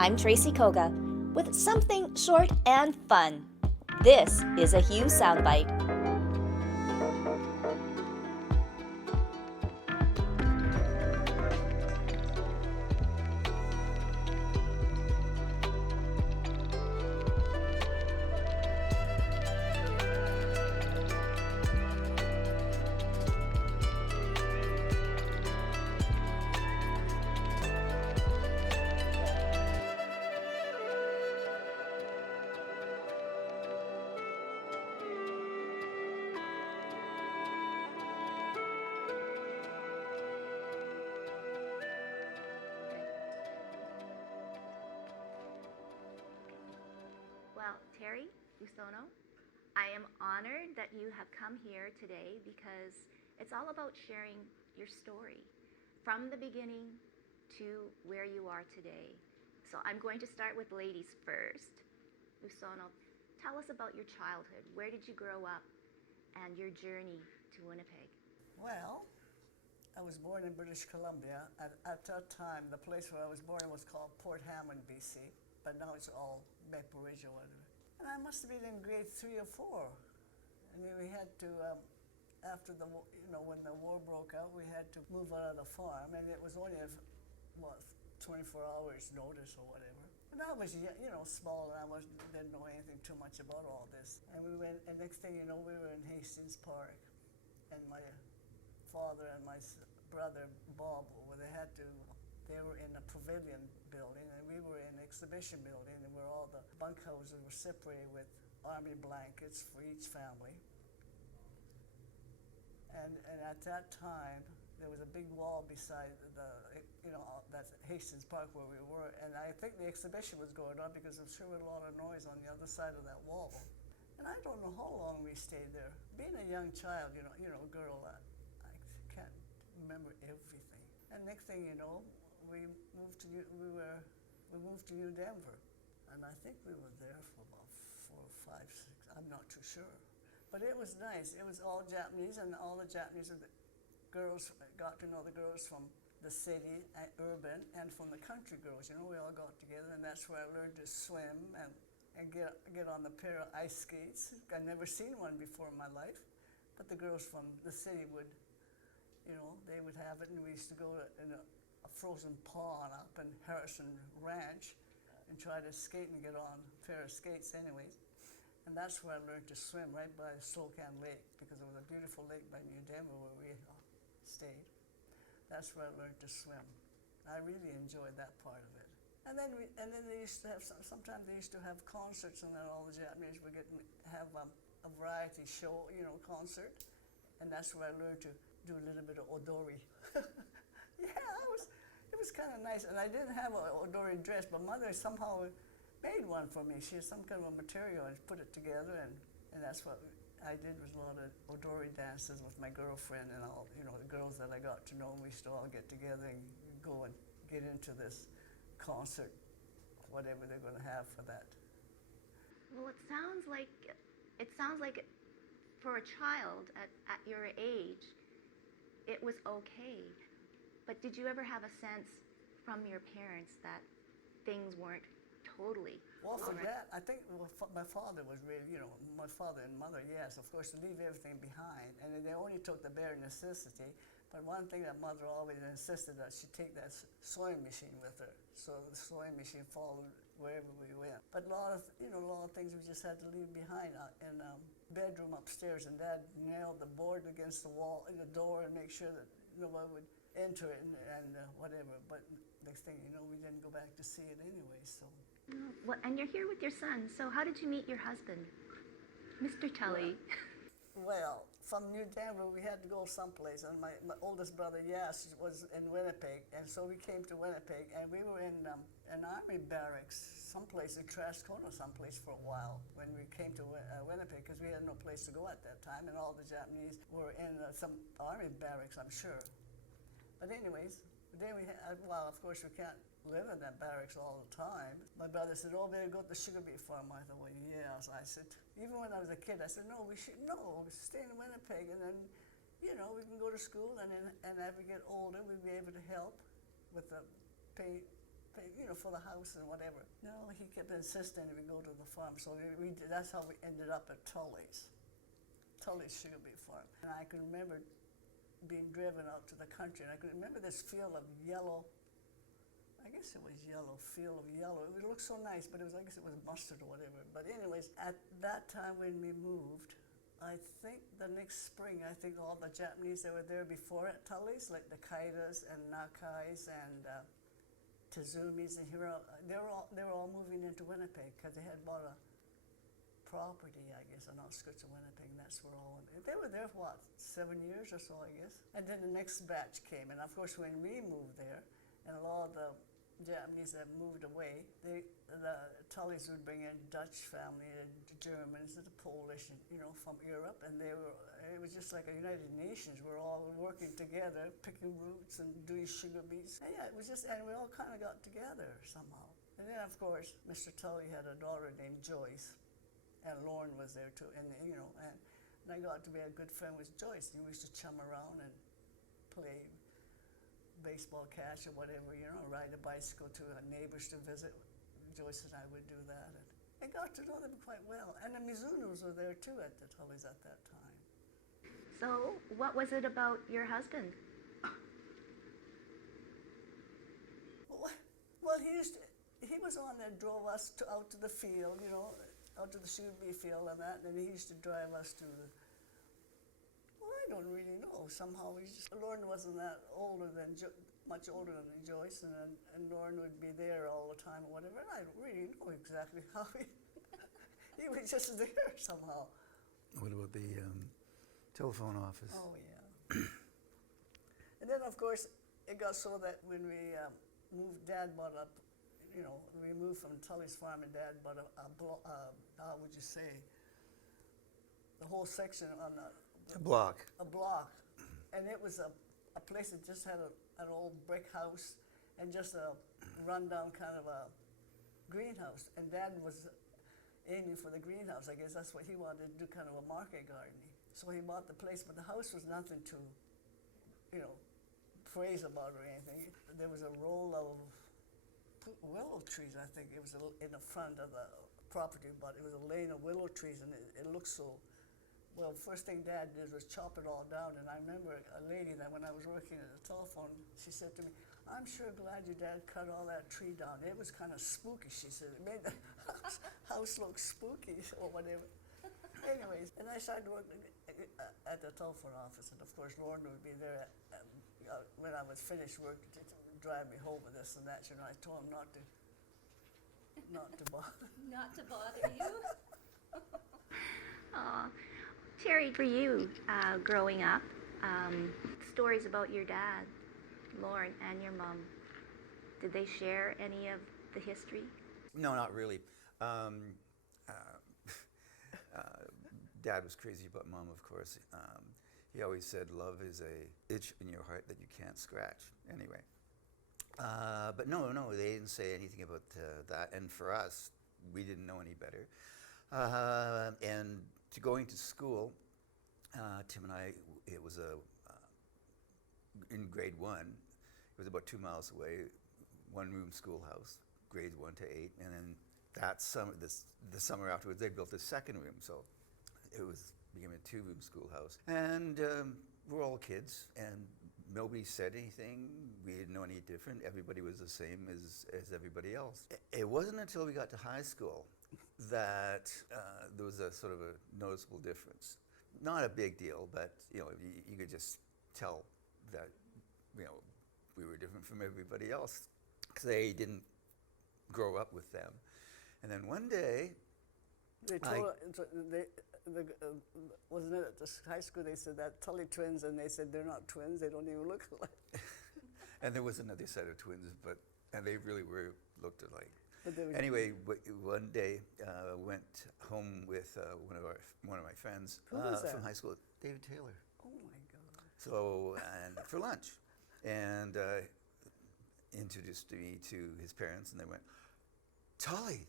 I'm Tracy Koga with something short and fun. This is a Hugh Soundbite. Well, Terry, Osono, I am honored that you have come here today because it's all about sharing your story from the beginning to where you are today. So I'm going to start with ladies first. Osono, tell us about your childhood. Where did you grow up and your journey to Winnipeg? Well, I was born in British Columbia. At that time, the place where I was born was called Port Hamlin, BC, but now it's all Maple Ridge or whatever. And I must have been in grade 3 or 4. And then we had to, after the, when the war broke out, we had to move out of the farm, and it was only 24 hours notice or whatever. And I was, small, and didn't know anything too much about all this. And we went, and next thing you know, we were in Hastings Park, and my father and my brother Bob, they were in a pavilion building, and we were in an exhibition building, and where all the bunkhouses were separated with army blankets for each family. And at that time, there was a big wall beside that Hastings Park where we were, and I think the exhibition was going on because I'm sure there was a lot of noise on the other side of that wall. And I don't know how long we stayed there. Being a young child, girl, I can't remember everything. And next thing you know, we moved to New Denver, and I think we were there for about 4 or 5, 6. I'm not too sure, but it was nice. It was all Japanese, and all the Japanese girls got to know the girls from the city, urban, and from the country girls. We all got together, and that's where I learned to swim and get on the pair of ice skates. I'd never seen one before in my life, but the girls from the city would, they would have it, and we used to go in a frozen pond up in Harrison Ranch and try to skate and get on a pair of skates anyways. And that's where I learned to swim, right by Slocan Lake, because it was a beautiful lake by New Denver where we stayed. That's where I learned to swim. I really enjoyed that part of it. And then they used to have, sometimes they used to have concerts, and then all the Japanese would have a variety show, concert. And that's where I learned to do a little bit of odori. Yeah, it was kind of nice. And I didn't have an odori dress, but Mother somehow made one for me. She had some kind of a material and put it together, and that's what I did, was a lot of odori dances with my girlfriend and all, the girls that I got to know. We used to all get together and go and get into this concert, whatever they're going to have for that. Well, it sounds like for a child at your age, it was okay. But did you ever have a sense from your parents that things weren't totally? Well, for that, I think my father was really, my father and mother, yes, of course, to leave everything behind. And they only took the bare necessity. But one thing that Mother always insisted that she take that sewing machine with her. So the sewing machine followed wherever we went. But a lot of things we just had to leave behind in a bedroom upstairs. And Dad nailed the board against the wall, the door, and make sure that nobody would enter it and whatever. But next thing you know, we didn't go back to see it anyway. So. Well, and you're here with your son. So how did you meet your husband, Mr. Tully? Well, from New Denver, we had to go someplace, and my oldest brother, Yas, was in Winnipeg, and so we came to Winnipeg, and we were in an army barracks, someplace in Tract, someplace for a while when we came to Winnipeg, because we had no place to go at that time, and all the Japanese were in some army barracks, I'm sure. But anyways, then of course we can't live in that barracks all the time. My brother said, "Oh, better go to the sugar beet farm." I thought, well, yes. I said, even when I was a kid, I said, no, we stay in Winnipeg, and then, we can go to school, and as we get older, we'll be able to help with the pay pay, for the house and whatever. No, he kept insisting we go to the farm. So that's how we ended up at Tully's sugar beet farm. And I can remember being driven out to the country, and I can remember this field of yellow. I guess it was yellow, field of yellow. It looked so nice, but I guess it was mustard or whatever. But anyways, at that time when we moved, I think the next spring, I think all the Japanese that were there before at Tully's, like the Kaidas and Nakais and Tazumis and Hiro, they were all moving into Winnipeg because they had bought a property, I guess, on outskirts of Winnipeg, and that's where all they were there for 7 years or so, I guess. And then the next batch came, and of course when we moved there, and a lot of the Japanese that moved away, the Tullys would bring in Dutch family and Germans and the Polish, and, from Europe, and it was just like a United Nations. We're all working together, picking roots and doing sugar beets. And yeah, it was just, and we all kind of got together somehow. And then of course, Mr. Tully had a daughter named Joyce, and Lauren was there too, and I got to be a good friend with Joyce. We used to chum around and play baseball catch or whatever, ride a bicycle to our neighbors to visit. Joyce and I would do that. And I got to know them quite well. And the Mizunos were there too at the Tullys at that time. So, what was it about your husband? Well, he was on that drove us out to the field, out to the sugar beet field and that, and he used to drive us to I don't really know. Somehow Lauren wasn't that much older than Joyce, and Lauren would be there all the time or whatever. And I don't really know exactly how he was just there somehow. What about the telephone office? Oh yeah. And then of course it got so that when we moved, Dad bought up. We moved from Tully's farm, and Dad bought how would you say? The whole section on a block. A block, and it was a place that just had an old brick house and just a rundown kind of a greenhouse. And Dad was aiming for the greenhouse. I guess that's what he wanted to do, kind of a market gardening. So he bought the place, but the house was nothing to, praise about or anything. There was a row of willow trees, I think. It was in the front of the property, but it was a lane of willow trees, and it looked so. Well, first thing Dad did was chop it all down, and I remember a lady that when I was working at the telephone, she said to me, "I'm sure glad your dad cut all that tree down. It was kind of spooky," she said. It made the house look spooky or whatever. Anyways, and I started working at the telephone office, and of course Lauren would be there when I was finished work to drive me home with this and that. I told him not to bother. Not to bother you? Aw. Terry, for you, growing up, stories about your dad, Lauren, and your mom, did they share any of the history? No, not really. Dad was crazy about Mom, of course. He always said love is a itch in your heart that you can't scratch. Anyway, but no, they didn't say anything about that. And for us, we didn't know any better. And to going to school, Tim and I, it was in grade 1. It was about 2 miles away, one-room schoolhouse, grades 1 to 8, and then that summer, the summer afterwards, they built a second room, so it became a 2-room schoolhouse. And we're all kids, and nobody said anything. We didn't know any different. Everybody was the same as everybody else. It wasn't until we got to high school that there was a sort of a noticeable difference. Not a big deal, but you could just tell that we were different from everybody else because they didn't grow up with them. And then one day, they told wasn't it at the high school? They said that Tully twins, and they said they're not twins. They don't even look alike. And there was another set of twins, and they really looked alike. Anyway, one day went home with one of my friends from high school, David Taylor. Oh my God! So and for lunch, and introduced me to his parents, and they went, "Tully,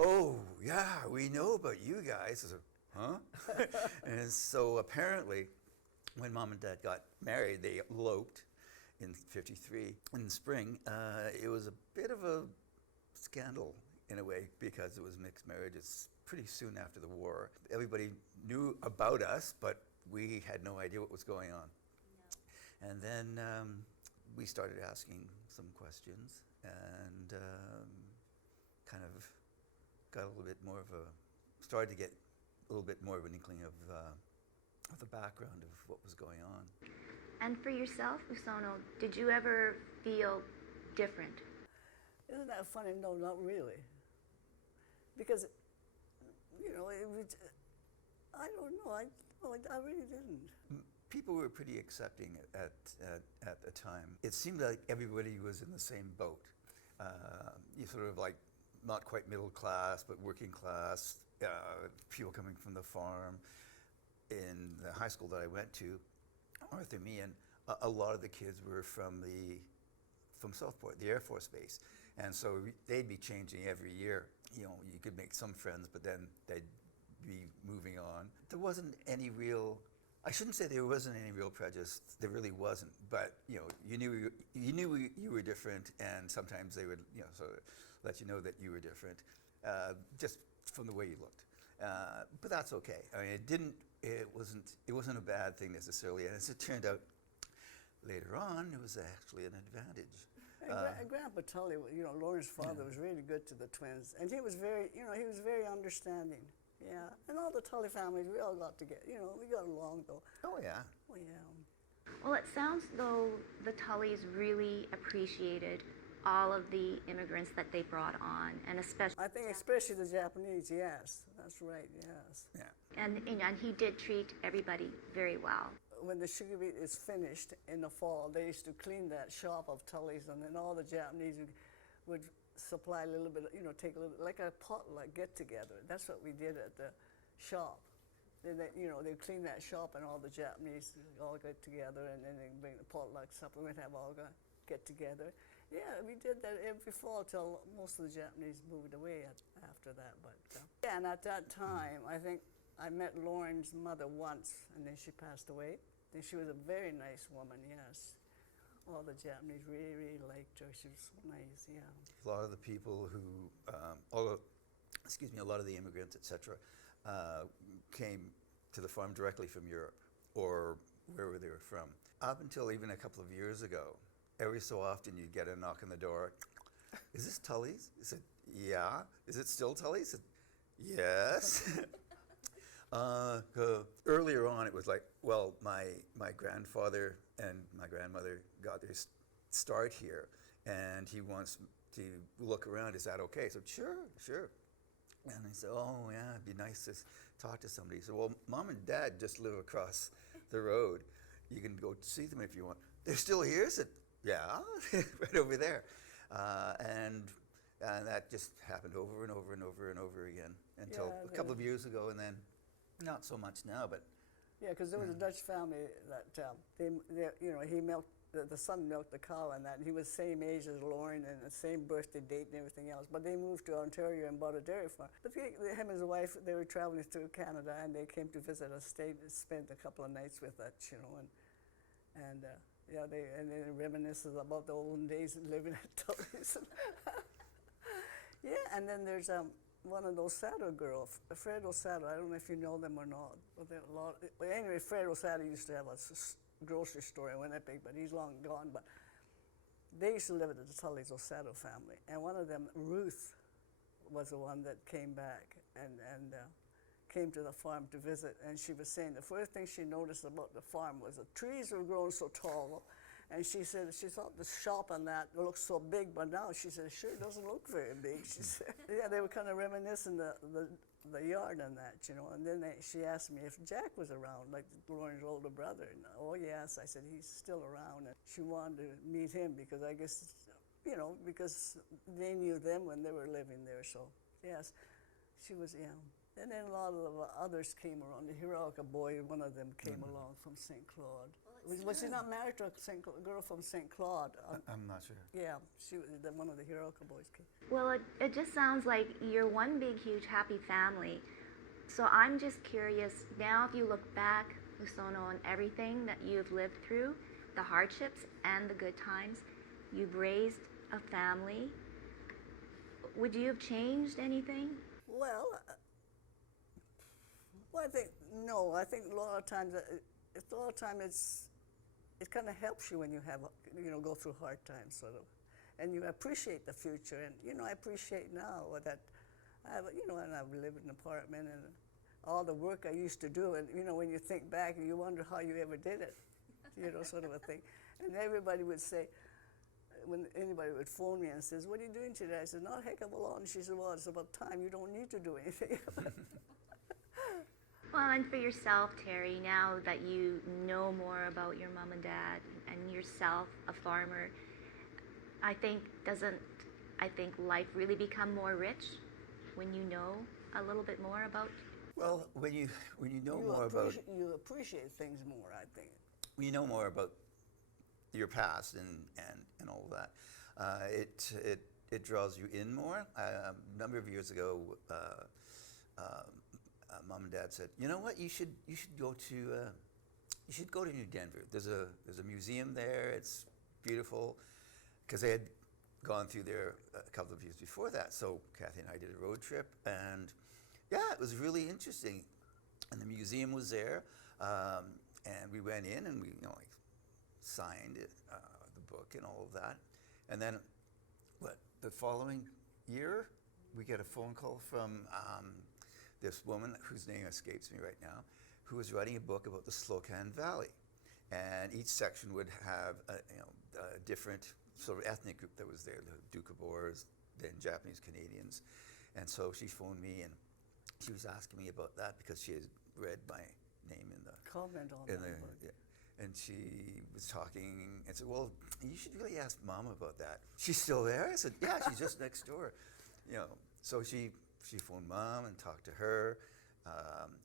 oh yeah, we know about you guys." I said, "Huh?" And so apparently, when Mom and Dad got married, they eloped. in '53. In the spring, it was a bit of a scandal in a way because it was mixed marriages pretty soon after the war. Everybody knew about us, but we had no idea what was going on. No. And then we started asking some questions and kind of got a little bit more of started to get a little bit more of an inkling of the background of what was going on. And for yourself, Osono, did you ever feel different? Isn't that funny? No, not really. Because, you know, I don't know. I really didn't. People were pretty accepting at the time. It seemed like everybody was in the same boat. You sort of like not quite middle class, but working class, people coming from the farm. In the high school that I went to, Arthur Meehan, a lot of the kids were from Southport, the Air Force Base. And so they'd be changing every year. You know, you could make some friends, but then they'd be moving on. There wasn't any real, I shouldn't say there wasn't any real prejudice. There really wasn't. But, you know, you knew you were different, and sometimes they would, you know, sort of let you know that you were different, just from the way you looked. But that's okay. I mean, it wasn't a bad thing necessarily. And as it turned out later on, it was actually an advantage. And Grandpa Tully, you know, Lauren's father was really good to the twins, and he was very understanding. Yeah, and all the Tully families, we all got together. You know, we got along though. Oh yeah. Oh yeah. Well, it sounds though the Tullys really appreciated all of the immigrants that they brought on, and especially I think especially the Japanese. Yes, that's right. Yes. Yeah. and he did treat everybody very well. When the sugar beet is finished in the fall, they used to clean that shop of Tully's, and then all the Japanese would supply a little bit, you know, take a little, like a potluck get together. That's what we did at the shop. Then they, you know, they clean that shop, and all the Japanese all get together, and then they bring the potluck supper. We'd have all get together. Yeah, we did that every fall till most of the Japanese moved away after that. But yeah, and at that time, I think I met Lauren's mother once, and then she passed away. And she was a very nice woman, yes. All the Japanese really, really liked her. She was so nice, yeah. A lot of the people who, a lot of the immigrants, etc., came to the farm directly from Europe or wherever they were from. Up until even a couple of years ago, every so often you'd get a knock on the door. Is this Tully's? I said, yeah. Is it still Tully's? I said, yes. Earlier on, it was like, well, my grandfather and my grandmother got their start here, and he wants to look around. Is that okay? So sure. And I said, oh yeah, it'd be nice to talk to somebody. He said, well, Mom and Dad just live across the road. You can go see them if you want. They're still here? I said, yeah, right over there. And that just happened over and over and over and over again until a couple of years ago, and then not so much now, but yeah, because there was a Dutch family that they you know, the son milked the cow, and that, and he was the same age as Lauren and the same birthday date and everything else. But they moved to Ontario and bought a dairy farm. But him and his wife, they were traveling through Canada, and they came to visit us, spent a couple of nights with us, you know, and yeah, they reminisces about the olden days of living at Tully's. Yeah, and then there's one of those Sato girls, Fred Osato. I don't know if you know them or not. But anyway, Fred Osato used to have a grocery store in Winnipeg, but he's long gone. But they used to live at the Tully's Osato family, and one of them, Ruth, was the one that came back and came to the farm to visit. And she was saying the first thing she noticed about the farm was the trees were growing so tall. And she said she thought the shop on that looked so big, but now she said, sure, it doesn't look very big. She said, yeah, they were kind of reminiscing the yard on that, you know. And then she asked me if Jack was around, like Lauren's older brother. And, oh, yes. I said, he's still around. And she wanted to meet him because I guess, you know, because they knew them when they were living there. So, yes, she was, yeah. And then a lot of the others came around. The Hiroka boy, one of them came along from St. Claude. Was she not married to a girl from St. Claude? I'm not sure. Yeah, she was one of the Hiroka boys came. Well, it just sounds like you're one big, huge, happy family. So I'm just curious, now if you look back, Osono, on everything that you've lived through, the hardships and the good times. You've raised a family. Would you have changed anything? Well, I think no. I think a lot of times, it kind of helps you when you have go through hard times, sort of, and you appreciate the future. And I appreciate now that I have and I've lived in an apartment and all the work I used to do. And when you think back, you wonder how you ever did it, sort of a thing. And everybody would say, when anybody would phone me and says, "What are you doing today?" I said, "Not a heck of a lot." And she said, "Well, it's about time. You don't need to do anything." Well, and for yourself, Terry, now that you know more about your mom and dad and yourself, a farmer, doesn't life really become more rich when you know a little bit more about? Well, when you know more about you appreciate things more, I think. when you know more about your past and all of that, it draws you in more. A number of years ago, Mom and Dad said, "You know what? You should go to New Denver. There's a museum there. It's beautiful," because they had gone through there a couple of years before that. So Kathy and I did a road trip, and yeah, it was really interesting. And the museum was there, and we went in and we signed the book and all of that. And then, the following year, we get a phone call from this woman whose name escapes me right now, who was writing a book about the Slocan Valley, and each section would have a different sort of ethnic group that was there, the Doukhobors, then Japanese Canadians. And so she phoned me and she was asking me about that because she had read my name in the comment on in that. the, yeah. And she was talking and said, "Well, you should really ask Mom about that. She's still there?" I said, "Yeah, she's just next door." So she phoned Mom and talked to her,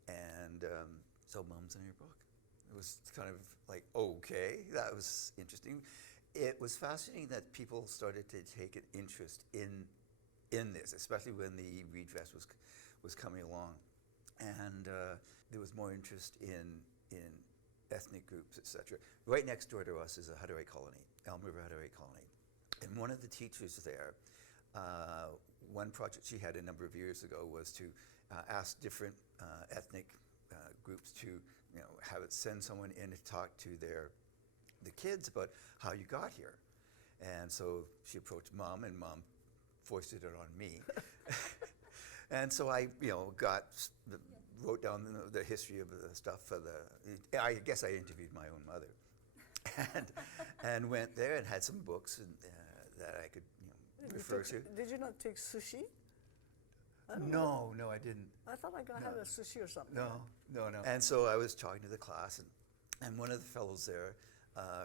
and so Mom's in your book. It was kind of like, okay, that was interesting. It was fascinating that people started to take an interest in this, especially when the redress was coming along, and there was more interest in ethnic groups, etc. Right next door to us is a Hutterite colony, Elm River Hutterite colony, and one of the teachers there, one project she had a number of years ago was to ask different ethnic groups to send someone in to talk to the kids about how you got here. And so she approached Mom, and Mom foisted it on me. And so I wrote down the history of the stuff for I guess I interviewed my own mother, and went there and had some books that I could refer to. Did you not take sushi? No, I didn't. I thought I had a sushi or something. No. And so I was talking to the class, and one of the fellows there,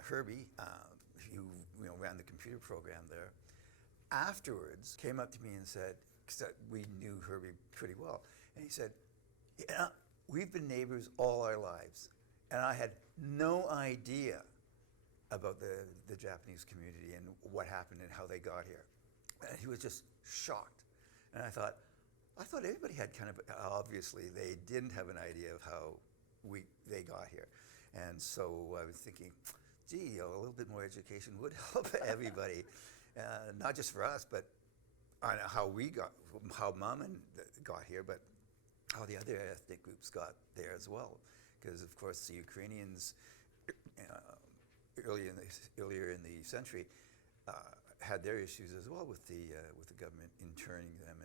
Herbie, who ran the computer program there, afterwards came up to me and said, because we knew Herbie pretty well, and he said, "Yeah, we've been neighbors all our lives, and I had no idea about the Japanese community and what happened and how they got here." And he was just shocked. And I thought everybody had kind of, obviously, they didn't have an idea of how they got here. And so I was thinking, gee, a little bit more education would help everybody, not just for us, but on how Mom got here, but how the other ethnic groups got there as well. Because of course the Ukrainians earlier in the century had their issues as well with the government interning them,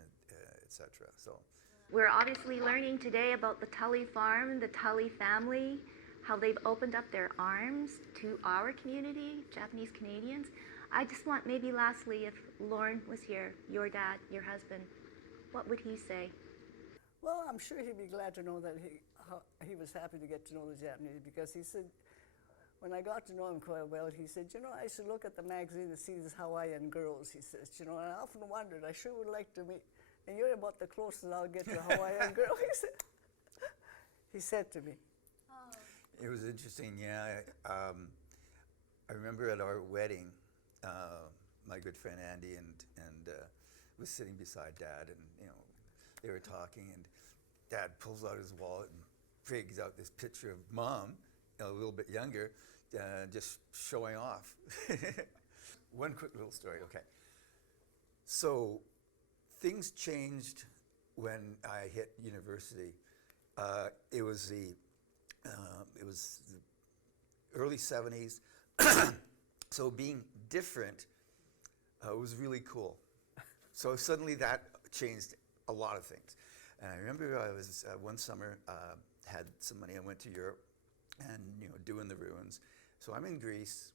etc. So We're obviously learning today about the Tully farm, the Tully family, how they've opened up their arms to our community, Japanese Canadians. I just want maybe lastly, if Lorne was here, your dad, your husband, what would he say? Well, I'm sure he'd be glad to know that he was happy to get to know the Japanese, because he said, when I got to know him quite well, he said, I used to look at the magazine and see these Hawaiian girls, he says, and I often wondered, I sure would like to meet, and you're about the closest I'll get to a Hawaiian girl, he said to me. Oh. it was interesting, yeah. I remember at our wedding, my good friend Andy and was sitting beside Dad, and they were talking, and Dad pulls out his wallet and digs out this picture of Mom a little bit younger, just showing off. One quick little story, okay. So things changed when I hit university. It was the early 70s. So being different was really cool. So suddenly that changed a lot of things. And I remember I was one summer, had some money. I went to Europe and, doing the ruins. So I'm in Greece,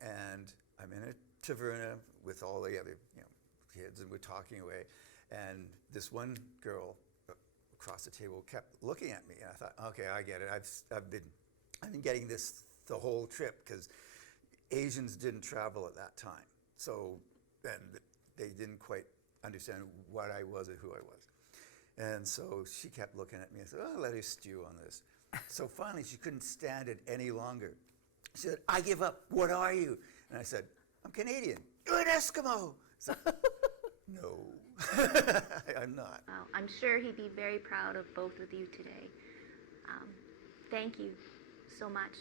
and I'm in a taverna with all the other, kids, and we're talking away. And this one girl across the table kept looking at me, and I thought, okay, I get it. I've been getting this the whole trip, because Asians didn't travel at that time. So, and they didn't quite understand what I was or who I was. And so she kept looking at me and said, oh, let her stew on this. So finally, she couldn't stand it any longer. She said, I give up. What are you? And I said, I'm Canadian. You're an Eskimo. I said, no, I'm not. Well, I'm sure he'd be very proud of both of you today. Thank you so much